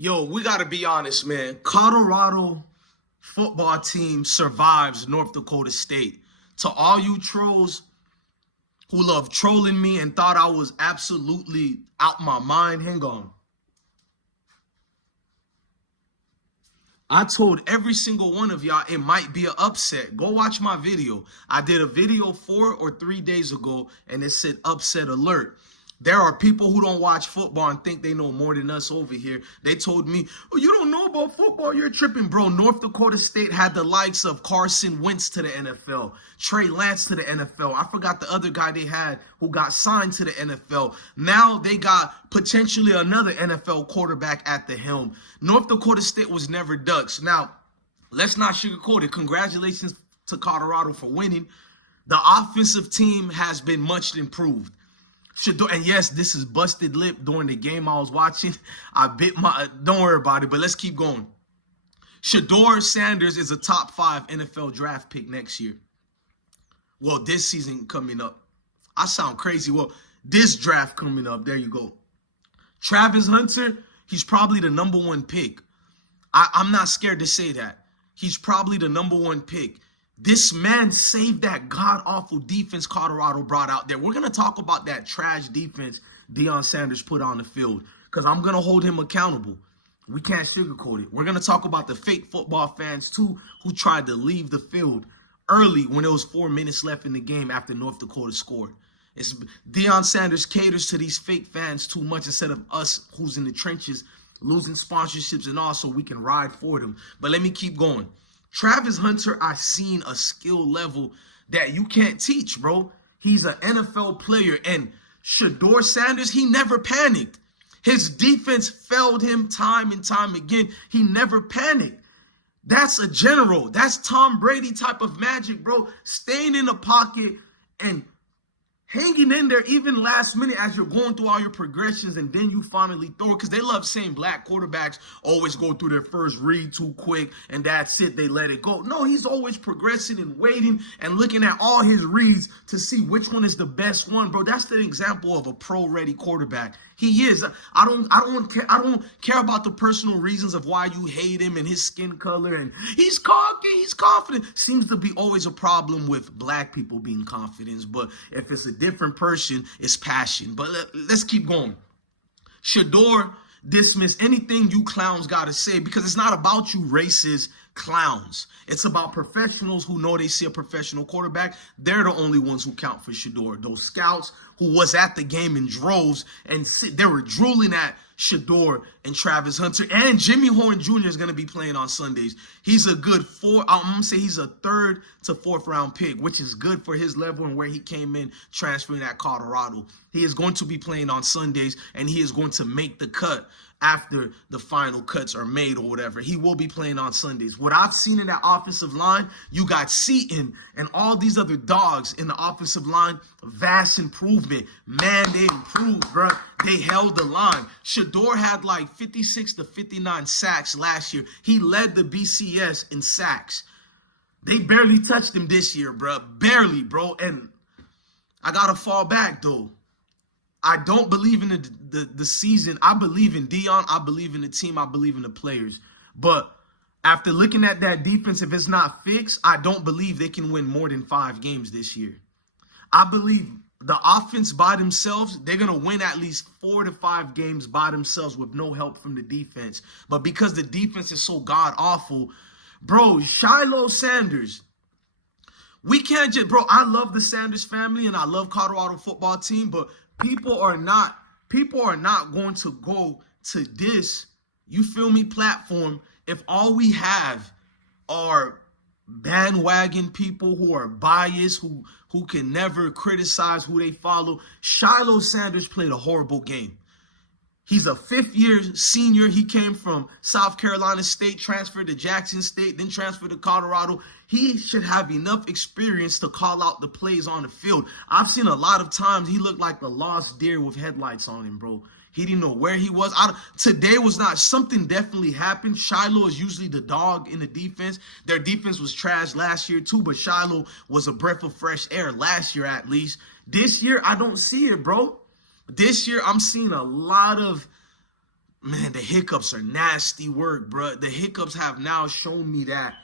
Yo, we got to be honest, man. Colorado football team survives North Dakota State. To all you trolls who love trolling me and thought I was absolutely out my mind, hang on. I told every single one of y'all it might be an upset. Go watch my video. I did a video 4 or 3 days ago, and it said upset alert. There are people who don't watch football and think they know more than us over here. They told me, oh, you don't know about football, you're tripping, bro. North Dakota State had the likes of Carson Wentz to the NFL, Trey Lance to the NFL. I forgot the other guy they had who got signed to the NFL. Now they got potentially another NFL quarterback at the helm. North Dakota State was never Ducks. Now, let's not sugarcoat it. Congratulations to Colorado for winning. The offensive team has been much improved. And yes, this is busted lip during the game I was watching. Don't worry about it, but let's keep going. Shedeur Sanders is a top 5 NFL draft pick next year. Well, this season coming up. I sound crazy. Well, this draft coming up. There you go. Travis Hunter, he's probably the number 1 pick. I'm not scared to say that. He's probably the number 1 pick. This man saved that god-awful defense Colorado brought out there. We're going to talk about that trash defense Deion Sanders put on the field because I'm going to hold him accountable. We can't sugarcoat it. We're going to talk about the fake football fans, too, who tried to leave the field early when there was 4 minutes left in the game after North Dakota scored. Deion Sanders caters to these fake fans too much instead of us who's in the trenches losing sponsorships and all so we can ride for them. But let me keep going. Travis Hunter, I've seen a skill level that you can't teach, bro. He's an NFL player. And Shedeur Sanders, he never panicked. His defense failed him time and time again. He never panicked. That's a general. That's Tom Brady type of magic, bro. Staying in the pocket and hanging in there even last minute as you're going through all your progressions and then you finally throw it. Because they love saying black quarterbacks always go through their first read too quick and that's it, they let it go. No, he's always progressing and waiting and looking at all his reads to see which one is the best one, bro. That's the example of a pro-ready quarterback. He is. I don't care about the personal reasons of why you hate him and his skin color and he's cocky, he's confident. Seems to be always a problem with black people being confident, but if it's a different person, it's passion. But let's keep going. Shedeur dismiss anything you clowns got to say because it's not about you racist clowns. It's about professionals who know they see a professional quarterback. They're the only ones who count for Shedeur. Those scouts who was at the game in droves and they were drooling at Shedeur and Travis Hunter. And Jimmy Horn Jr. is going to be playing on Sundays. He's a good I'm going to say he's a 3rd to 4th round pick, which is good for his level and where he came in transferring at Colorado. He is going to be playing on Sundays and he is going to make the cut after the final cuts are made or whatever. He will be playing on Sundays. What I've seen in that offensive line, you got Seaton and all these other dogs in the offensive line, vast improvement. Man, they improved, bro. They held the line. Shedeur had like 56 to 59 sacks last year. He led the BCS in sacks. They barely touched him this year, bro. Barely, bro. And I got to fall back, though. I don't believe in the season. I believe in Deion. I believe in the team. I believe in the players. But after looking at that defense, if it's not fixed, I don't believe they can win more than 5 games this year. I believe the offense by themselves, they're going to win at least 4 to 5 games by themselves with no help from the defense. But because the defense is so god-awful, bro, Shiloh Sanders, we can't just, bro, I love the Sanders family and I love Colorado football team, but people are not going to go to this, you feel me, platform if all we have are bandwagon people who are biased, who can never criticize who they follow. Shiloh Sanders played a horrible game. He's a 5th-year senior. He came from South Carolina State, transferred to Jackson State, then transferred to Colorado. He should have enough experience to call out the plays on the field. I've seen a lot of times he looked like the lost deer with headlights on him, bro. He didn't know where he was. Today was not, something definitely happened. Shiloh is usually the dog in the defense. Their defense was trash last year too, but Shiloh was a breath of fresh air last year at least. This year, I don't see it, bro. This year, I'm seeing a lot of Man, the hiccups are nasty work, bro. The hiccups have now shown me that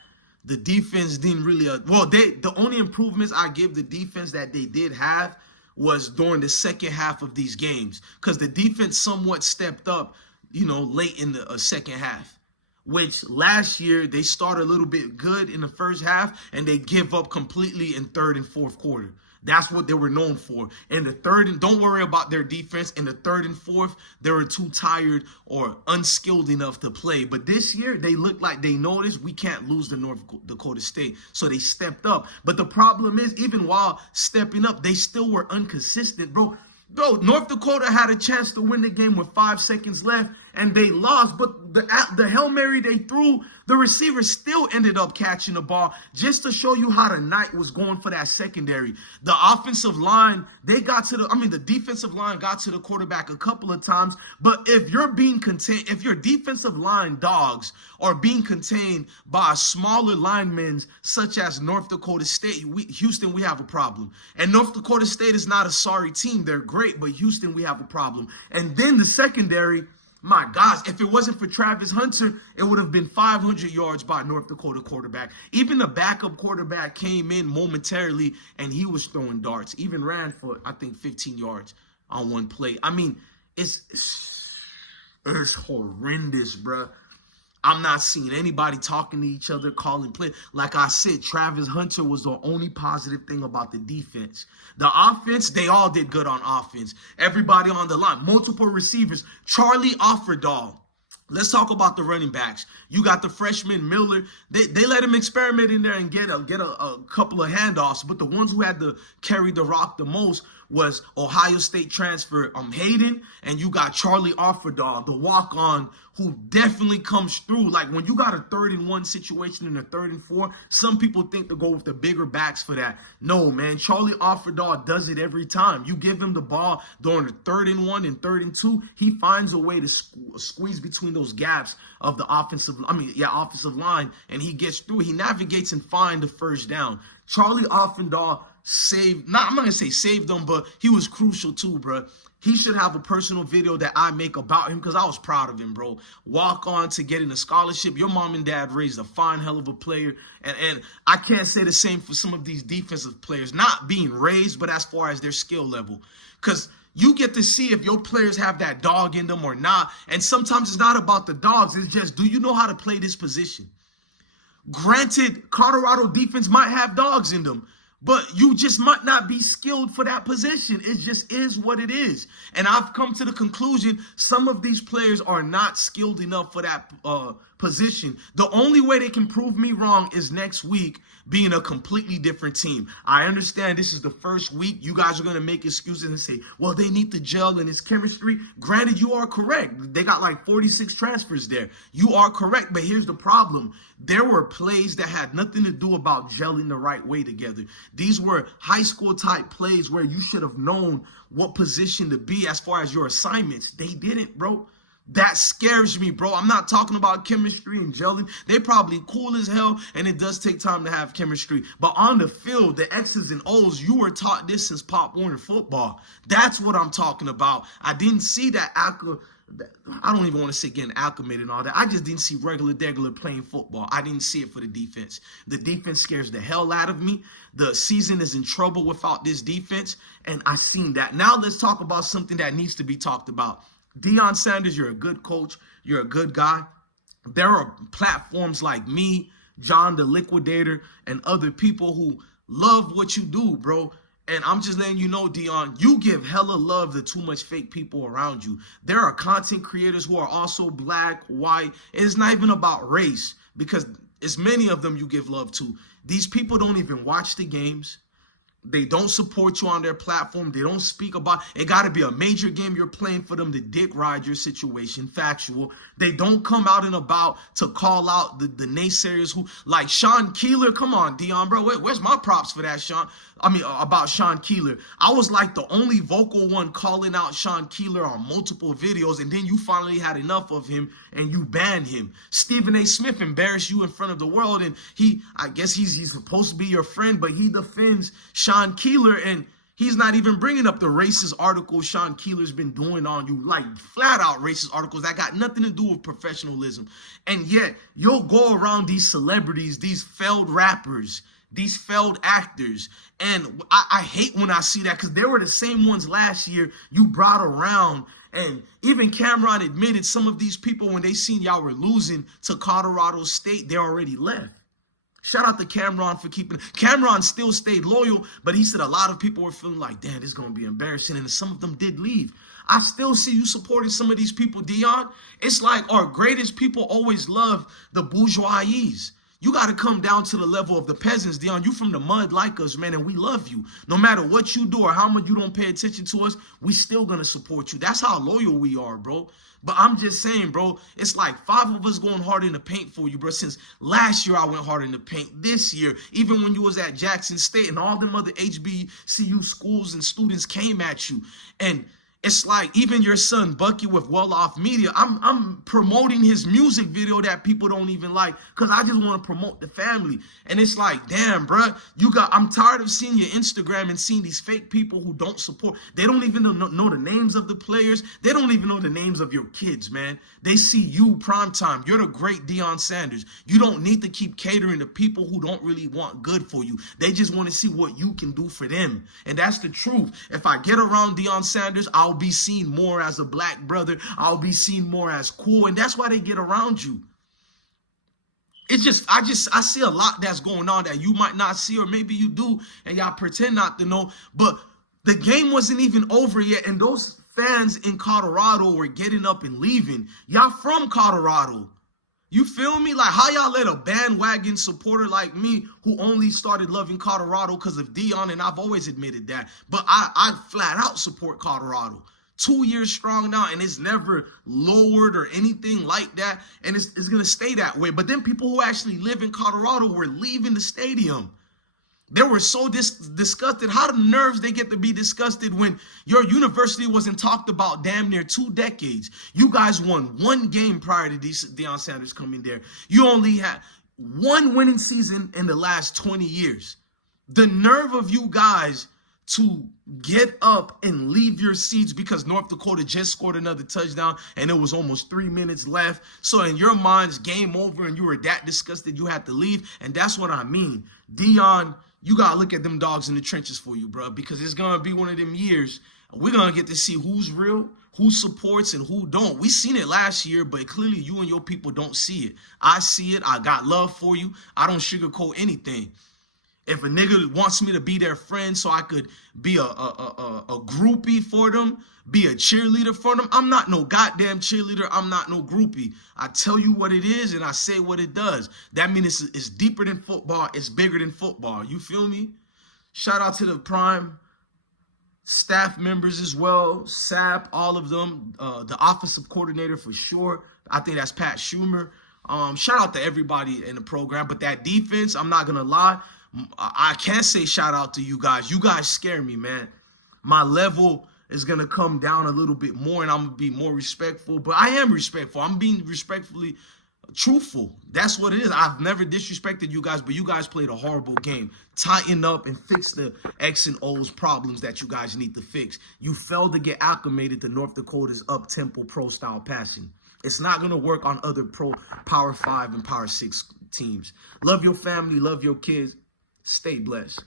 the defense didn't really. The only improvements I give the defense that they did have was during the second half of these games, because the defense somewhat stepped up, late in the second half. Which last year they started a little bit good in the first half and they give up completely in third and fourth quarter. That's what they were known for. In the third, and don't worry about their defense. In the third and fourth, they were too tired or unskilled enough to play. But this year, they look like they noticed we can't lose to North Dakota State. So they stepped up. But the problem is, even while stepping up, they still were inconsistent, bro. Bro, North Dakota had a chance to win the game with 5 seconds left, and they lost. But the Hail Mary they threw, the receiver still ended up catching the ball, just to show you how the night was going for that secondary. The offensive line, the defensive line got to the quarterback a couple of times. But if you're being contained, if your defensive line dogs are being contained by smaller linemen such as North Dakota State, Houston, we have a problem. And North Dakota State is not a sorry team. They're great, but Houston, we have a problem. And then the secondary, my gosh, if it wasn't for Travis Hunter, it would have been 500 yards by North Dakota quarterback. Even the backup quarterback came in momentarily, and he was throwing darts. Even ran for, I think, 15 yards on one play. I mean, it's horrendous, bruh. I'm not seeing anybody talking to each other, calling play. Like I said, Travis Hunter was the only positive thing about the defense. The offense, they all did good on offense. Everybody on the line, multiple receivers. Charlie Offerdahl. Let's talk about the running backs. You got the freshman Miller. They let him experiment in there and get a couple of handoffs. But the ones who had to carry the rock the most was Ohio State transfer Hayden, and you got Charlie Offerdahl, the walk-on, who definitely comes through. Like when you got a 3rd-and-1 situation in a 3rd and 4, some people think to go with the bigger backs for that. No, man, Charlie Offerdahl does it every time. You give him the ball during the 3rd-and-1 and 3rd-and-2, he finds a way to squeeze between those gaps of the offensive line, and he gets through. He navigates and finds the first down. Charlie Offerdahl I'm not going to say saved them, but he was crucial too, bro. He should have a personal video that I make about him, because I was proud of him, bro. Walk on to getting a scholarship. Your mom and dad raised a fine hell of a player. And I can't say the same for some of these defensive players, not being raised, but as far as their skill level. Because you get to see if your players have that dog in them or not. And sometimes it's not about the dogs. It's just, do you know how to play this position? Granted, Colorado defense might have dogs in them, but you just might not be skilled for that position. It just is what it is. And I've come to the conclusion some of these players are not skilled enough for that position. The only way they can prove me wrong is next week being a completely different team. I understand this is the first week. You guys are going to make excuses and say, well, they need to gel in his chemistry. Granted, you are correct. They got like 46 transfers there. You are correct, but here's the problem. There were plays that had nothing to do about gelling the right way together. These were high school type plays where you should have known what position to be as far as your assignments. They didn't, bro. That scares me, bro. I'm not talking about chemistry and gelling. They're probably cool as hell, and it does take time to have chemistry. But on the field, the X's and O's, you were taught this since Pop Warner football. That's what I'm talking about. I didn't see that I don't even want to say getting acclimated and all that. I just didn't see regular playing football. I didn't see it for the defense. The defense scares the hell out of me. The season is in trouble without this defense, and I seen that. Now let's talk about something that needs to be talked about. Deion Sanders, you're a good coach. You're a good guy. There are platforms like me, John the Liquidator, and other people who love what you do, bro. And I'm just letting you know, Deion, you give hella love to too much fake people around you. There are content creators who are also black, white. It's not even about race, because it's many of them you give love to. These people don't even watch the games. They don't support you on their platform. They don't speak about it. Got to be a major game you're playing for them to dick ride your situation. Factual. They don't come out and about to call out the naysayers who, like Sean Keeler. Come on, Deion, bro. Where's my props for that, Sean? About Sean Keeler. I was like the only vocal one calling out Sean Keeler on multiple videos, and then you finally had enough of him and you banned him. Stephen A. Smith embarrassed you in front of the world, and I guess he's supposed to be your friend, but he defends Sean Keeler, and He's not even bringing up the racist articles Sean Keeler's been doing on you, like flat out racist articles that got nothing to do with professionalism. And yet, you'll go around these celebrities, these failed rappers, these failed actors. And I hate when I see that, because they were the same ones last year you brought around. And even Cameron admitted some of these people, when they seen y'all were losing to Colorado State, they already left. Shout out to Cameron for keeping. Cameron still stayed loyal, but he said a lot of people were feeling like, damn, this is going to be embarrassing. And some of them did leave. I still see you supporting some of these people, Deion. It's like our greatest people always love the bourgeoisies. You got to come down to the level of the peasants, Deion. You from the mud like us, man, and we love you. No matter what you do or how much you don't pay attention to us, we still going to support you. That's how loyal we are, bro. But I'm just saying, bro, it's like 5 of us going hard in the paint for you, bro. Since last year, I went hard in the paint. This year, even when you was at Jackson State and all them other HBCU schools and students came at you. And it's like even your son Bucky with Well Off Media, I'm promoting his music video that people don't even like, because I just want to promote the family. And it's like, damn, bro, I'm tired of seeing your Instagram and seeing these fake people who don't support. They don't even know the names of the players. They don't even know the names of your kids, man. They see you primetime. You're the great Deion Sanders. You don't need to keep catering to people who don't really want good for you. They just want to see what you can do for them. And that's the truth. If I get around Deion Sanders, I'll be seen more as a black brother. I'll be seen more as cool. And that's why they get around you. It's just, I see a lot that's going on that you might not see, or maybe you do, and y'all pretend not to know. But the game wasn't even over yet, and those fans in Colorado were getting up and leaving. Y'all from Colorado. You feel me? Like, how y'all let a bandwagon supporter like me, who only started loving Colorado because of Deion, and I've always admitted that, but I flat out support Colorado. 2 years strong now, and it's never lowered or anything like that, and it's going to stay that way. But then people who actually live in Colorado were leaving the stadium. They were so disgusted. How the nerves they get to be disgusted when your university wasn't talked about damn near 2 decades. You guys won 1 game prior to Deion Sanders coming there. You only had 1 winning season in the last 20 years. The nerve of you guys to get up and leave your seats because North Dakota just scored another touchdown and it was almost 3 minutes left. So in your minds, game over, and you were that disgusted you had to leave. And that's what I mean. Deion, you got to look at them dogs in the trenches for you, bro, because it's going to be one of them years. We're going to get to see who's real, who supports, and who don't. We seen it last year, but clearly you and your people don't see it. I see it. I got love for you. I don't sugarcoat anything. If a nigga wants me to be their friend so I could be a groupie for them, be a cheerleader for them, I'm not no goddamn cheerleader. I'm not no groupie. I tell you what it is and I say what it does. That means it's deeper than football. It's bigger than football. You feel me? Shout out to the Prime staff members as well, SAP, all of them, the offensive coordinator for sure. I think that's Pat Schumer. Shout out to everybody in the program. But that defense, I'm not going to lie, I can't say shout out to you guys. You guys scare me, man. My level is going to come down a little bit more, and I'm going to be more respectful. But I am respectful. I'm being respectfully truthful. That's what it is. I've never disrespected you guys, but you guys played a horrible game. Tighten up and fix the X and O's problems that you guys need to fix. You failed to get acclimated to North Dakota's up-tempo pro-style passing. It's not going to work on other Power 5 and Power 6 teams. Love your family. Love your kids. Stay blessed.